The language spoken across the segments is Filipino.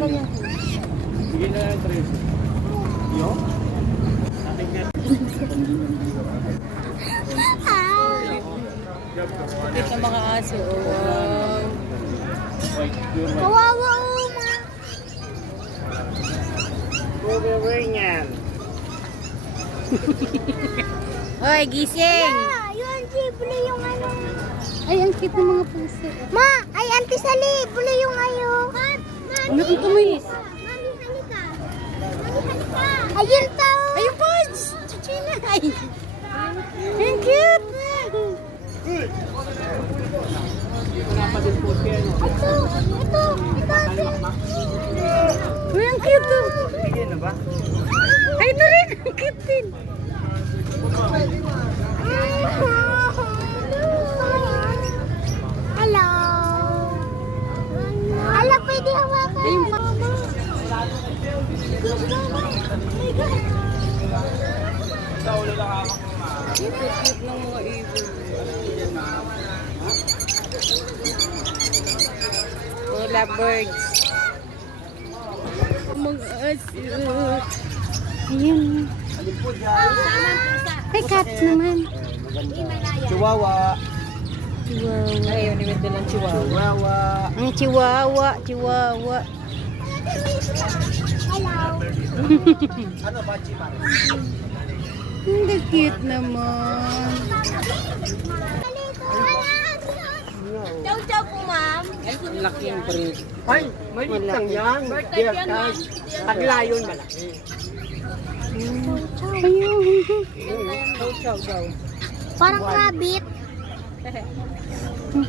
kanya. Sige na lang, Tres. Yo? Kapit ng mga aso. Wow. Kawawa uma. Hoy, gising! Yun, libre yung ano. Ay, ang cute ng mga puso. Ma, ay Auntie Sally, libre yung ayo. Ano kung tumis? Mami, halika. Mami, halika. Ayun pa. Ayun po! Chuchina! Ay! Ang cute! Ito. Uy, ang cute to! Sige na ba? Ay, ito rin! Ang cute din! Hello. Hala, pwede hawakan. Ayun pa! Sa ulo lang ako. Cute ng mga ibon. Oh, lovebirds. Mga aso. Ayun. Ay, cat naman. Chihuahua. Chihuahua. Ay, yun yung ng chihuahua. Chihuahua. Ang chihuahua, chihuahua. Hello. Ano ba, Chimar? Ang cute naman. Chow-chow po, ma'am. Ang laki ng breed. Ay, maliit lang yan. Bear tag. Paglayon malaki. Ayun. Chow daw. Parang rabbit.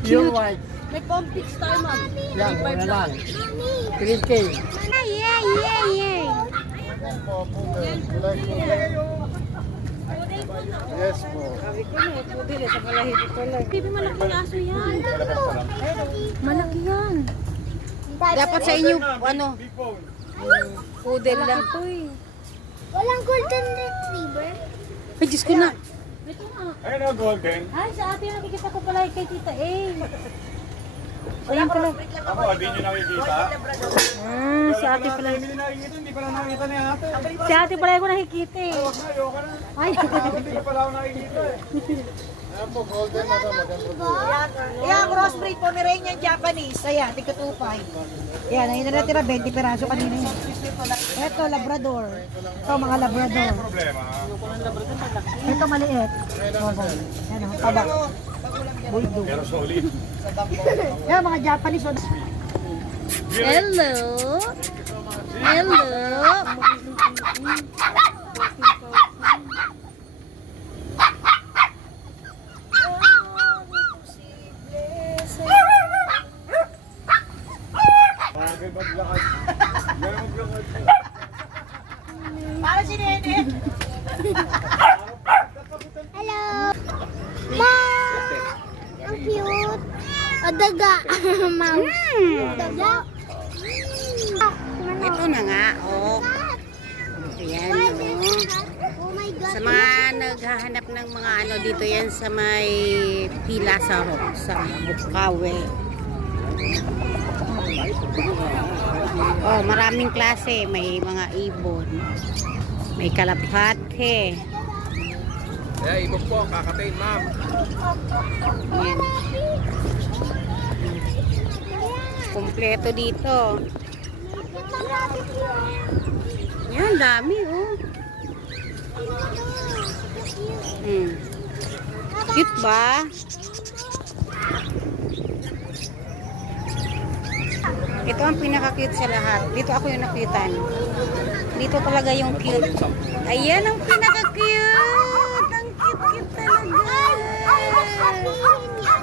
Yung white. May pompix tayo, ma'am. Yan, wala lang. 3K. Yay! Yes po. Sabi ko na, pudil sa balahibo ko lang. Bibi, malaki yung aso yan. Malaki yan. Dapat sa inyo, ano, pudel lang to eh. Walang golden retriever. Ay, Diyos ko na. Ito nga. Ayun o, golden. Ay, sa ate nakikita ko pala kay Tita A. Ayun pala. Ako, di nyo nakikita. Si ate pala. Hindi nakikita, hindi pala nakikita ni ate. Si ate pala ko nakikita eh. Huwag na, ayoko na. Ay, Hindi ko pala ako nakikita eh. Ayan po, golden na maganda po. Ayan, crossbreed Pomeranian Japanese. Ayan, tika 2.5. Ayan, ayun na natira, 20 peraso kanina yun. Ito, Labrador. Ito, mga Labrador. Problema. Ito, maliit. Obo. Ayan, taba. Bulldog. Pero solid. Ayan, mga Japanese. Hello. Hello. Bagay maglakad. Ganun maglakad. Para si Nene. Hello. Ma! Ang cute. O, daga. Mouse. Daga. Ito na nga, oh. Ayan, oh. Oh my God. Sa mga naghahanap ng mga ano dito yan sa may pila sa Bukawe. Oh, maraming klase. May mga ibon. May kalapate. Kaya ibog po, kakatayin ma'am. Ayan. Kompleto dito. Yan, dami, oh. Cute ba? Ito ang pinaka-cute sa lahat. Dito ako yung nakitan. Dito talaga yung cute. Ayan ang pinaka-cute. Ang cute-cute talaga.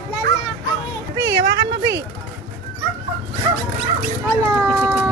Lalaki. Bi, hawakan mo, Bi. Hello.